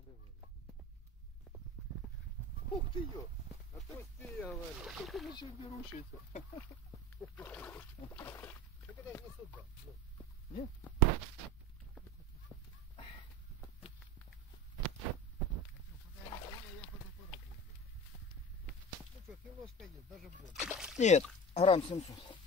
гривень. Ух ты ё! Отпусти, я говорю. Как он еще берущийся? Так это же не сюда. Нет? Ну что, килошка есть, даже больше. Нет, грамм 700.